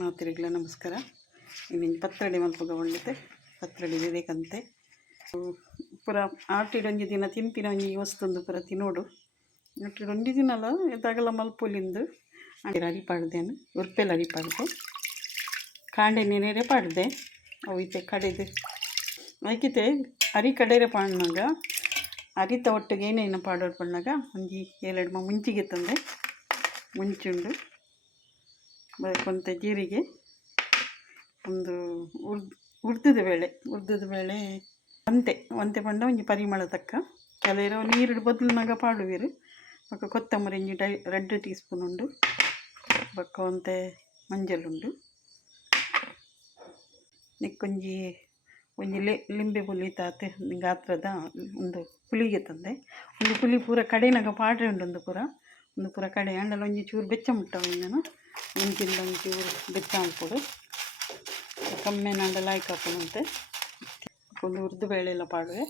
ಮಾತಿರಿಗ್ಲ ನಮಸ್ಕಾರ. ಇನ್ನು ಪತ್ರೊಡೆ ಮಲ್ಪಗ ಒಳ್ಳೆತೆ ಪತ್ರೊಡೆ ಬೇಕಂತೆ ಪೂರ ಆಟಿಡೊಂಜಿ ದಿನ ತಿಂಪಿನ ಒಂಜಿ ವಸ್ತುಂದು ಪೂರ ತಿನ್ನೋಡು ಆಟಿಡು ಒಂಜಿ ದಿನಲ ಎದಾಗಲ ಮಲ್ಪೊಲಿಂದು ಅರಿಪಾಡ್ದೇನು ಉರ್ಪೆಲ್ಲ ಅರಿಪಾಡ್ದೆ ಕಾಂಡೆ ನೆನೆರೆ ಪಾಡ್ದೆ ಅವು ಇತ್ತೆ ಕಡೆದು ಐಕಿತೆ ಅರಿ ಕಡೆರೆ ಪಾಡ್ನಾಗ ಅರಿತ ಒಟ್ಟಿಗೆ ಏನೇನು ಪಾಡೋಡು ಪಣ್ಣಾಗ ಒಂಜಿ 2 ಮುಂಚಿಗೆ ತಂದೆ ಮುಂಚುಂಡು ಕೊಂತ ಜೀರಿಗೆ ಒಂದು ಉರ್ದದ ಬೇಳೆ ಒಂತೆ ಪಂಡ ಒಂಜಿ ಪರಿಮಳ ತಕ್ಕ ಕೆಲವರು ನೀರು ಬದಲಿನಾಗ ಪಾಡುವೆರು ಬೊಕ್ಕ ಕೊತ್ತಂಬರಿ ಒಂಜಿ 2 ಟೀ ಸ್ಪೂನ್ ಉಂಡು ಬೊಕ್ಕ ಒಂತೆ ಮಂಜಲ್ ಉಂಡು ನೆಕ್ಕೊಂಜಿ ಲಿಂಬೆ ಪುಲಿ ತಾತೆ ಗಾತ್ರದ ಒಂದು ಪುಲಿಗೆ ತಂದೆ ಒಂದು ಪುಲಿ ಪೂರ ಕಡೆನಾಗ ಪಾಡ್ರೆ ಉಂಡು ಒಂದು ಪೂರ ಕಡೆ ಅಂಡಲ್ಲ ಒಂಜಿ ಚೂರು ಬೆಚ್ಚ ಮುಟ್ಟವು ನಾನು ಮುಂಚಿಂದ ಒಂಚೂರು ಬೆಚ್ಚ ಹಾಕ್ಕೊಡು ಕಮ್ಮಿ ನಂಡಲ್ಲ ಹಾಕಪ್ಪನಂತೆ ಒಂದು ಉರ್ದು ಬೇಳೆ ಎಲ್ಲ ಪಾಡುವೆ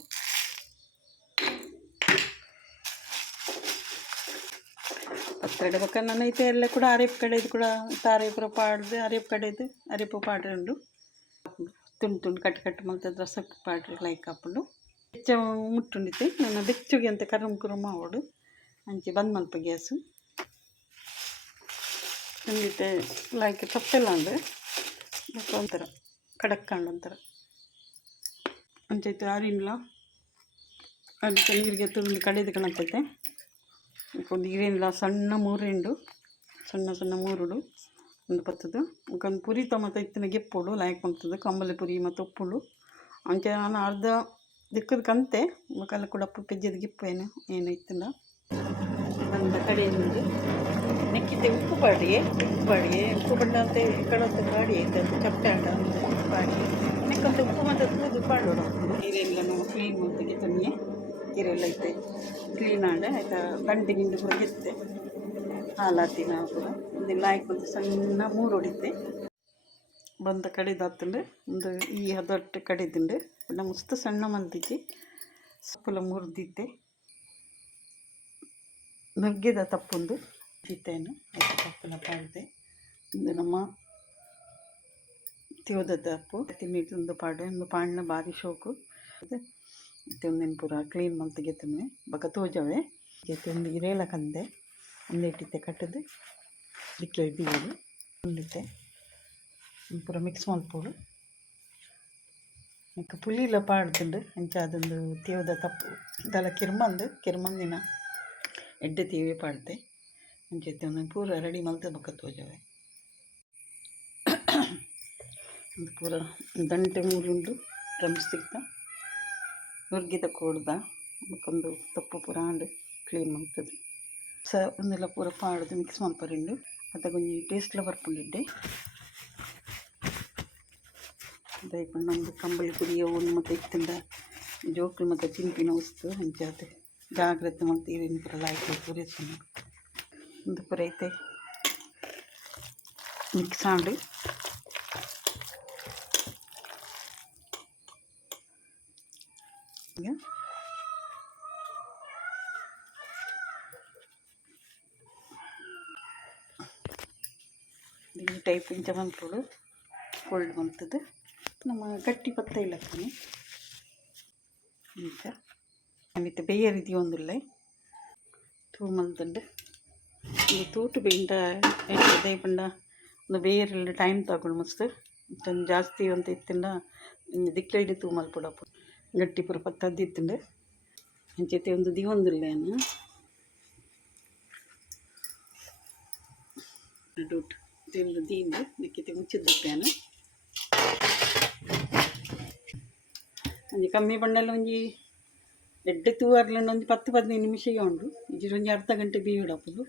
ಪತ್ರೊಡೆ ಬೊಕ್ಕ ನನ್ನ ಐತೆ ಎಲ್ಲ ಕೂಡ ಅರೆಪ್ ಕಡೆದು ಕೂಡ ತಾರೆ ಪೂರ ಪಾಡ್ದು ಅರೆಪು ಪಾಡ್ರೆ ಉಂಡು ತುಂಡು ಕಟ್ಟು ಮಲ್ತದ ರಸಕ್ಕೆ ಪಾಡ್ರೆ ಲೈಕ್ ಹಾಕೊಂಡು ಬೆಚ್ಚ ಮುಟ್ಟುಂಡಿತ್ತು ನನ್ನ ಬೆಚ್ಚಗೆ ಅಂತ ಕರುಮ್ ಮಾಡೋಡು ಅಂಚೆ ಬಂದ್ ಮಲ್ಪ ಗ್ಯಾಸು ಅಂದಿತ್ತೆ ಲೈಕ್ ತಪ್ಪೆಲ್ಲ ಅಂದರೆ ಒಂಥರ ಕಡಕ್ಕಂಡು ಒಂಥರ ಅಂಚೈತೆ ಅರಿಲ್ಲ ಅದಕ್ಕೆ ನೀರಿಗೆ ತುಳಿದು ಕಡೆದು ಕಾಣತೈತೆ ಒಂದು ಇರೇನಿಲ್ಲ ಸಣ್ಣ ಮೂರುಡು ಒಂದು ಪತ್ತದು ಒಂದು ಪುರಿ ತೊಮತ ಇತ್ತಿನ ಗೆಪ್ಪುಡು ಲೈಕ್ ಮಾಡ್ತದೆ ಕಂಬಲಿ ಪುರಿ ಮತ್ತು ಉಪ್ಪುಡು ಅಂಚೆ ನಾನು ಅರ್ಧ ದಿಕ್ಕದ ಕಂತೆ ಮಕ್ಕಳ ಕೂಡ ಪೆಜ್ಜದ ಗಿಪ್ಪು ಏನು ಇತ್ತಿಲ್ಲ ಒಂದು ಕಡೆಯಿಂದ ನೆಕ್ಕಿದ್ದೆ ಉಪ್ಪು ಬಾಡಿಗೆ ಉಪ್ಪು ಬಣ್ಣ ಅಂತ ಕಡೋದು ಬಾಡಿ ಐತೆ ಅದು ಚಪ್ಪೆ ಆಟ ಬಾಡಿಗೆ ನೆಕ್ಕಂತ ಉಪ್ಪು ಮತ್ತು ತೂದು ಪಾಡೋಣ ನೀರೆಲ್ಲ ನಾವು ಕ್ಲೀನ್ ಮಾಡ್ತೀವಿ ತನ್ನಿ ನೀರೆಲ್ಲ ಐತೆ ಕ್ಲೀನ್ ಆಡೆ ಆಯ್ತಾ ಗಂಟೆ ನಿಂದು ಕೂಡ ಗೆತ್ತೆ ಹಾಲಾತಿ ನಾವು ಕೂಡ ಒಂದೆಲ್ಲ ಹಾಕೊಂಡು ಸಣ್ಣ ಮೂರು ಹೊಡಿತೆ ಬಂದ ಕಡೆದಾತಂಡು ಒಂದು ಈ ಹದೊಟ್ಟು ಕಡೆದಿಂಡು ನಮ್ಮ ಮಸ್ತ್ ಸಣ್ಣ ಮಂದಿಗೆ ಸೊಪ್ಪುಲ ಮುರಿದಿದ್ದೆ ನುಗ್ಗಿದ ತಪ್ಪೊಂದು ಚಿತ್ತೇನು ತಪ್ಪೆಲ್ಲ ಪಾಡಿದೆ ಒಂದು ನಮ್ಮ ತಿವದ ತಪ್ಪು ತಿನ್ನಿಟ್ಟೊಂದು ಪಾಡೆ ಒಂದು ಪಾಣ್ಣ ಭಾರಿ ಶೋಕು ಮತ್ತೆ ಒಂದಿನ ಪೂರ ಕ್ಲೀನ್ ಮಲ್ತಿಗೆ ತಿನ್ನೆ ಬಕ ತೋಜವೆ ಒಂದು ಇರೇಲ ಕಂದೆ ಒಂದಿಟ್ಟಿತ್ತೆ ಕಟ್ಟದು ದಿಕ್ಕೆ ಇಡ್ಡಿಗೋದು ಒಂದಿತ್ತೆ ಪೂರ ಮಿಕ್ಸ್ ಮಲ್ಪೋಡು ಮತ್ತು ಪುಲಿ ಇಲ್ಲ ಪಾಡ್ದುಂಡು ಅಂಚ ಅದೊಂದು ತೇವದ ತಪ್ಪು ಇದೆಲ್ಲ ಕಿರ್ಮಂದಿನ ಎಡ್ಡೆ ತೇವೆ ಪಾಡ್ದೆ ಅಂಚೈತೆ ಒಂದು ಪೂರ ರೆಡಿ ಮಲ್ತೆ ಬಕ್ಕ ತೋಜವೆ ಒಂದು ಪೂರ ದಂಟೆ ಮೂರುಂಡು ಡ್ರಮ್ಸ್ ಸಿಗ್ತ ನುರ್ಗಿದ ಕೋಡ್ದ ಬಕ್ಕೊಂದು ತಪ್ಪು ಪೂರ ಹಾಂಡು ಕ್ಲೀನ್ ಮಾಡ್ತದೆ ಒಂದೆಲ್ಲ ಪೂರ ಪಾಡ್ದು ಮಿಕ್ಸ್ ಮಲ್ಪರಿಂಡು ಅದಕ್ಕೊಂದು ಟೇಸ್ಟ್ಲ ಬರ್ಕೊಂಡಿದ್ದೆ ದಯಪಂಡು ನಮ್ಮದು ಕಂಬಳಿ ಪುರಿಯ ಒಂದು ಮತ್ತು ಇತ್ತಿಂದ ಜೋಕ್ಲು ಮತ್ತು ಚಿಂಪಿನ ವಸ್ತು ಅಂಚೆ ಅದು ಜಾಗ್ರತೆ ಮತ್ತು ಇರಿನ ಪೂರ ಲಾಯ್ಕೆ ಪೂರೈಸಿ ಒಂದು ಪೂರ ಐತೆ ಮಿಕ್ಸ್ ಆಂಡು ಈಗ ಈ ಟೈಪ್ ಇಂಚ ಮಲ್ಪೋಡು ಕೋಲ್ಡ್ ಮಲ್ತದ್ದು ನಮ್ಮ ಗಟ್ಟಿ ಪತ್ತ ಇಲ್ಲ ಕಣಿ ಈಗ ಮತ್ತೆ ಬೇಯರಿದಿ ಒಂದುಲ್ಲೆ ತೂ ಮಲ್ತಂಡು ಇದು ತೂಟು ಬೇಂಡ ದಯಪಂಡ ಒಂದು ಬೇಯರೆಲ್ಲ ಟೈಮ್ ತಗೊಂಡು ಮಸ್ತ್ ಇತ್ತೊಂದು ಜಾಸ್ತಿ ಅಂತ ಇತ್ತಿಂದ ಇನ್ನು ದಿಕ್ಕೈಡು ತೂ ಮಲ್ಪಡಪ್ಪು ಗಟ್ಟಿ ಪೂರ ಪತ್ತದ್ದು ಇತ್ತಂಡು ಅಂಚೈತೆ ಒಂದು ದಿವೊಂದುಲ್ಲೇನು ಡೂಟ್ ತಿಂದು ದೀಂದು ದಿಕ್ಕಿತೆ ಮುಚ್ಚಿದ್ದೇನು ಒಂಜಿ ಕಮ್ಮಿ ಬಂಡಲ್ಲ ಒಂಜಿ ಎಡ್ಡೆ ತೂವರ್ಲಂಡು ಒಂದು 10-15 ನಿಮಿಷಗೆ ಉಂಡು ಇಜಿರು ಒಂಜಿ ಅರ್ಧ ಗಂಟೆ ಬೇಯುಡಪ್ಪದು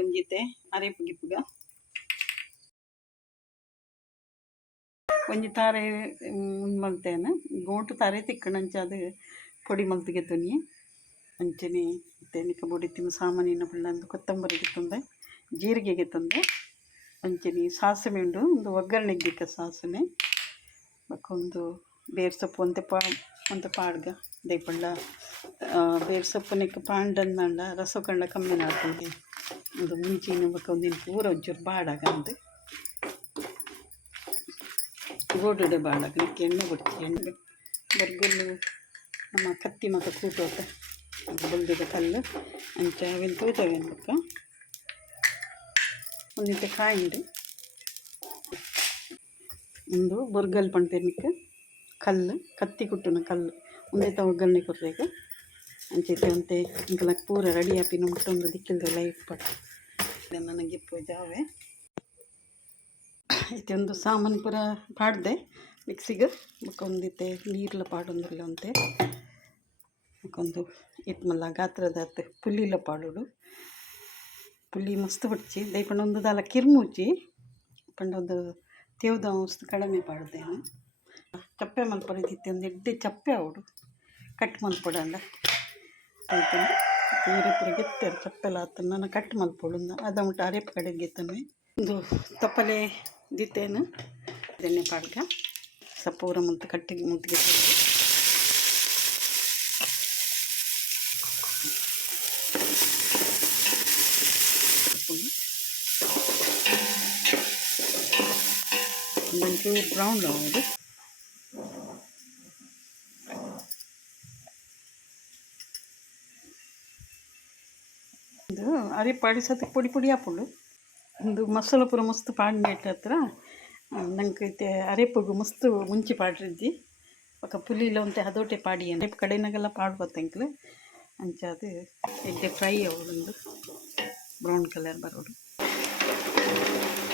ಒಂಜಿತೆ ಅರೆಪು ಗಿಪ್ಪುಗ ಒಂಜಿ ತಾರೆ ಮಲ್ತೇನು ಗೋಟು ತಾರೆ ತಿಕ್ಕಣಂಚ ಅದು ಪೊಡಿ ಮಲ್ತಿಗೆ ತುನಿ ಅಂಚನೆ ಮತ್ತೆ ನಿಕ್ಕ ಬೊಡಿ ತಿನ್ನು ಸಾಮಾನಿನ ಪಳ್ಳಂದು ಕೊತ್ತಂಬರಿಗೆ ತಂದೆ ಜೀರಿಗೆಗೆ ತಂದೆ ಅಂಚನೆ ಸಾಸಿವೆ ಉಂಡು ಒಂದು ಒಗ್ಗರಣೆಗೆ ಸಾಸಿವೆ ಬಕ್ಕೊಂದು ಬೇರು ಸೊಪ್ಪು ಅಂತ ಪಾಡ್ಗ ದಯಪಂಡ ಬೇರು ಸೊಪ್ಪುನಕ್ಕೆ ಪಾಂಡಂದ ರಸ ಕಂಡ ಕಮ್ಮಿ ನಾಡ್ಕೊಂಡು ಒಂದು ಮುಂಚಿನ ಬಕ್ಕ ಒಂದಿನ ಪೂರ ಒಂಚೂರು ಬಾಡಾಗ ಅಂದು ಗೋಡುಡೆ ಬಾಳಗ ನಿಕ್ಕೆ ಎಣ್ಣೆ ಬಿಡ್ತಿ ಎಣ್ಣೆ ಬರ್ಗೊಲ್ಲು ನಮ್ಮ ಕತ್ತಿ ಮತ್ತು ಕೂಟೋಟ ಅದು ಬಲ್ದಿದ ಕಲ್ಲು ಅಂಚ ಅವಿನ ತೂತವೆ ಅನ್ಬೇಕ ಒಂದಿತ್ತೆ ಕಾಯಿಂಡು ಒಂದು ಬೊರ್ಗಲ್ ಪಂಟೆನಿಕ್ಕೆ ಕಲ್ಲು ಕತ್ತಿ ಕುಟ್ಟುನ ಕಲ್ಲು ಒಂದೇ ಒಗ್ಗರಣೆ ಕೊಡ್ಬೇಕು ಅಂಚೈತೆ ಅಂತೆ ಇಂಕಲ ಪೂರ ರೆಡಿ ಆಪಿ ಮುಟ್ಟೊಂದು ದಿಕ್ಕಿಲ್ದ ಲೈಫ್ ಪಟ್ಟು ನನಗೆ ಇಪ್ಪು ಜಾವೆ ಐತೆ ಒಂದು ಸಾಮಾನು ಪೂರ ಪಾಡ್ದೆ ಮಿಕ್ಸಿಗೆ ಒಂದಿತ್ತೆ ನೀರ್ಲ ಪಾಡೊಂದಿಲ್ಲ ಅಂತೆ ಒಂದು ಇಟ್ಮಲ್ಲ ಗಾತ್ರದ ಪುಲ್ಲಿಲ ಪಾಡೋಡು ಪುಲ್ಲಿ ಮಸ್ತ್ ಬಿಡ್ಚಿ ದಯಪಂಡ ಒಂದು ದಾಲ ಕಿರ್ಮೂಚಿ ಪಂಡೊಂದು ತೇವ್ದ ಮಸ್ತ್ ಕಡಿಮೆ ಪಾಡ್ದೇನು ಚಪ್ಪೆ ಮಲ್ಪಡಿದ್ದಿತ್ತೆ ಒಂದು ಎಡ್ಡೆ ಚಪ್ಪೆ ಅವಡು ಕಟ್ ಮಲ್ಪಡಲ್ಲ ಆಯ್ತು ಬೇರೆ ಪುರ ಗೆತ್ತಾರೆ ಚಪ್ಪೆಲ್ಲ ಆತ ನಾನು ಕಟ್ ಮಲ್ಪೊಡು ಅದ ಮುಟ್ಟ ಅರೆಪ್ ಕಡೆ ಗೆತ್ತನೆ ಒಂದು ತಪ್ಪಲೆ ದಿತ್ತೇನು ಎಣ್ಣೆ ಪಾಡ್ಗ ಸಪೂರ ಮತ್ತು ಕಟ್ಟಿಗೆ ಮುಟ್ಟಿಗೆ ಒಂಚೂರು ಬ್ರೌನ್ ಆಗೋದು ಇದು ಅರೆ ಪಾಡಿಸೋದಕ್ಕೆ ಪುಡಿ ಪುಡಿ ಹಾಕೊಂಡು ಒಂದು ಮಸಾಲ ಪೂರ ಮಸ್ತ್ ಪಾಡಿನ ಹತ್ರ ನಂಗೆ ಅರೆಪುಗು ಮಸ್ತ್ ಮುಂಚೆ ಪಾಡ್ರಿದ್ದಿ ఒక పులిలో ఉంటే అదొకటి పాడి రేపు కడిగినాకల్లా పాడిపోతాయి ఇంకలు అంచ అది ఎడ్ಡೆ ಫ್ರೈ ಅವಳು ಬ್ರೌನ್ ಕಲರ್ ಬರೋದು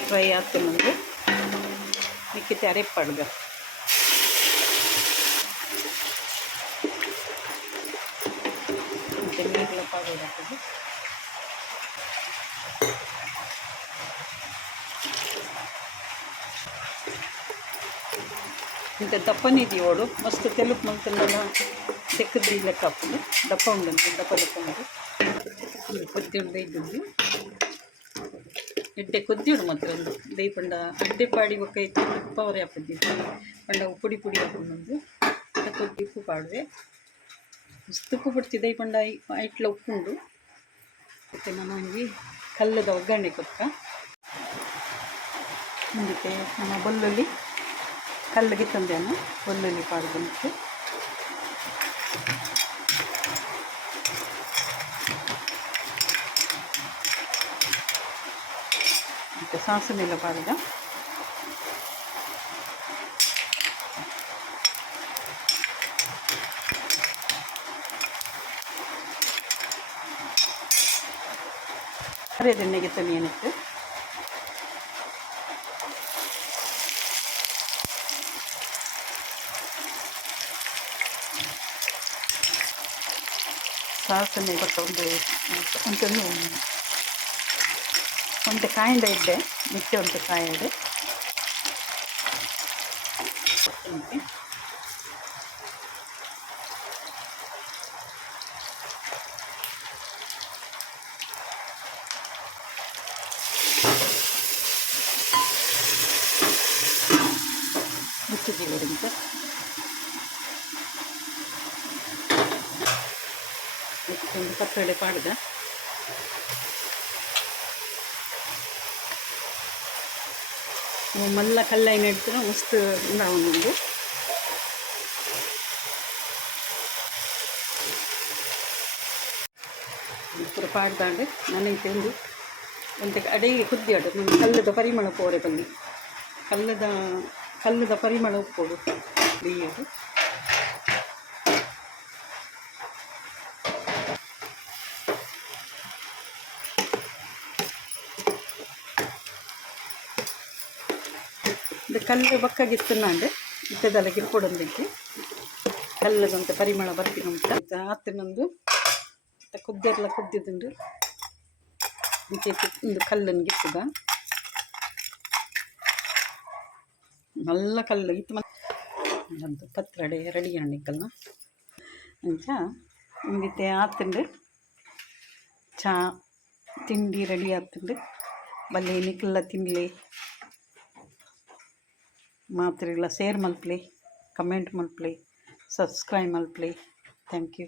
ಫ್ರೈ ಆಗ್ತದೆ ಮಿಕ್ಕಿತೆ ಅರೆಪ್ ಪಡ್ಗ ಮತ್ತು ನೀರೆಲ್ಲ ಪಾಡೋದು ಹಾಕೋದು ಇಂಥ ದಪ್ಪನಿದೆಯೋ ಅವಳು ಮಸ್ತ್ ತೆಲುಪು ಮಲ್ತನ್ನೆಲ್ಲ ತೆಕ್ಕದ್ದು ಲೆಕ್ಕ ಹಾಕೋದು ದಪ್ಪ ಉಂಡಂತೆ ದಪ್ಪ ಉಂಡು ಕೊದ್ದಿಡು ಇದ್ದದ್ದು ಎಡ್ಡೆ ಕೊದ್ದಿಡು ಮಾತ್ರ ಒಂದು ದೈಪಂಡ ಅಡ್ಡೆ ಪಾಡಿ ಒಕ್ಕೈತೆ ದಪ್ಪ ಅವರೇ ಹಾಕಿದ್ದಿತ್ತು ಪಂಡ ಪುಡಿ ಪುಡಿ ಹಾಕೊಂಡೊಂದು ಕೊದ್ದಿ ಉಪ್ಪು ಪಾಡುವೆ ಮಸ್ತ್ ಉಪ್ಪು ಬಿಡ್ತಿ ದೈಪಂಡ ಐಟ್ಲ ಉಪ್ಪುಂಡು ಮತ್ತು ನನಗೆ ಕಲ್ಲದ ಒಗ್ಗರಣೆ ಕೊತ್ತ ಮುಂದಕ್ಕೆ ನಮ್ಮ ಬೆಳ್ಳುಳ್ಳಿ ಕಲ್ಲಿಗೆ ತಂದೇನು ಬೆಳ್ಳುಳ್ಳಿ ಪಾಡ್ದು ಮತ್ತು ಸಾಸಿವೆಲ್ಲ ಪಾಡ್ದ ಅರೆದೆಣ್ಣೆಗೆ ತನಿ ಏನಿತ್ತು ಸಾಸನ್ನೇ ಬಟ್ಟ ಒಂದು ಒಂದು ಕಾಯಿಂದ ಇದ್ದೆ ಮಿಟ್ಟೆ ಒಂದು ಕಾಯಿದೆ ಮುಚ್ಚಿದ್ದೀವಿ ಅಂತ ಒಂದು ಕತ್ತಳೆ ಪಾಡ್ದ ಮಲ್ಲ ಕಲ್ಲೈನ ಇಡ್ತಾರೆ ಮಸ್ತ್ ಒಂದೊಂದು ಪೂರ ಪಾಡ್ದಾಂಡು ನನಗೆ ಒಂದು ಅಡಿಗೆ ಕುದ್ದಿಯಾಡು ನಮ್ಮ ಕಲ್ಲದ ಪರಿಮಳ ಪೋರೆ ಬಲ್ಲಿ ಕಲ್ಲದ ಪರಿಮಳ ಉಪ್ಪೋಡು ಬೇಯೋದು ಇದು ಕಲ್ಲು ಬಕ್ಕಾಗಿತ್ತುಂಡು ಇತ್ತದಲ್ಲ ಗಿರ್ಕೊಡೊಂದಿಕ್ಕೆ ಕಲ್ಲದಂತ ಪರಿಮಳ ಬರ್ತಿನುಂಟ ಆತನೊಂದು ಕುದ್ದೆರ್ಲ ಕುದ್ದಿದುಂಡು ಒಂದು ಕಲ್ಲನ್ನು ಗಿತ್ತದ ನಲ್ಲ ಕಲ್ಲು ಇತ್ತು ಒಂದು ಪತ್ರಡೆ ರೆಡಿ ಆಣಿಕ್ಕಲ್ಲ ಅಂಚ ಇಂದಿತ್ತೆ ಆತುಂಡು ಚಾ ತಿಂಡಿ ರೆಡಿ ಆತುಂಡು ಬಲ್ಲೆ ನಿಕ್ಕೆಲ್ಲ ತಿನ್ನಲಿ ಮಾತ್ರೆಲ್ಲ ಶೇರ್ ಮಲ್ಪಲಿ ಕಮೆಂಟ್ ಮಲ್ಪಲಿ ಸಬ್ಸ್ಕ್ರೈಬ್ ಮಲ್ಪಲಿ ಥ್ಯಾಂಕ್ ಯು.